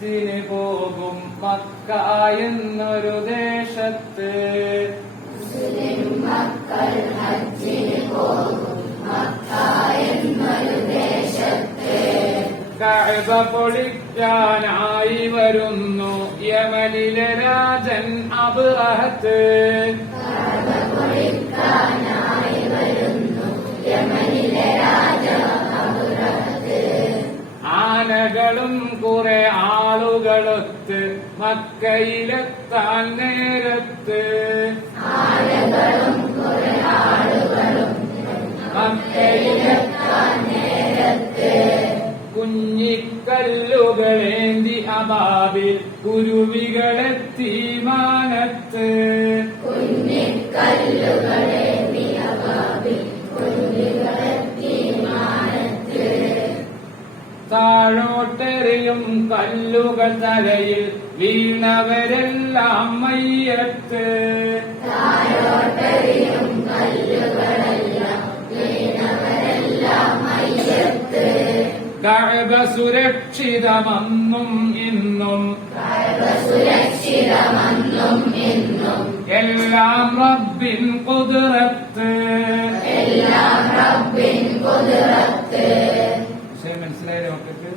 ഹജ്ജിന് പോകും മക്ക എന്നൊരു ദേശത്ത്. കഅബ പൊളിക്കാനായി വരുന്നു യമനിലെ രാജൻ അബ്റഹത്ത് ആനകളും കുറെ ആളുകളൊത്ത് മക്കയിലെത്താൻ നേരത്ത്. കുഞ്ഞിക്കല്ലുകളേന്തി അബാബിൽ കുരുവികളെത്തി മാനത്ത്. താഴോട്ടെറിയും കല്ലുകൾ തലയിൽ വീണവരെല്ലാം മയ്യത്ത്. കഅബ സുരക്ഷിതമെന്നും ഇന്നും. എല്ലാം റബ്ബിൻ കുതിരത്ത് വിഷയം മനസ്സിലായ ലോക്കറ്റ്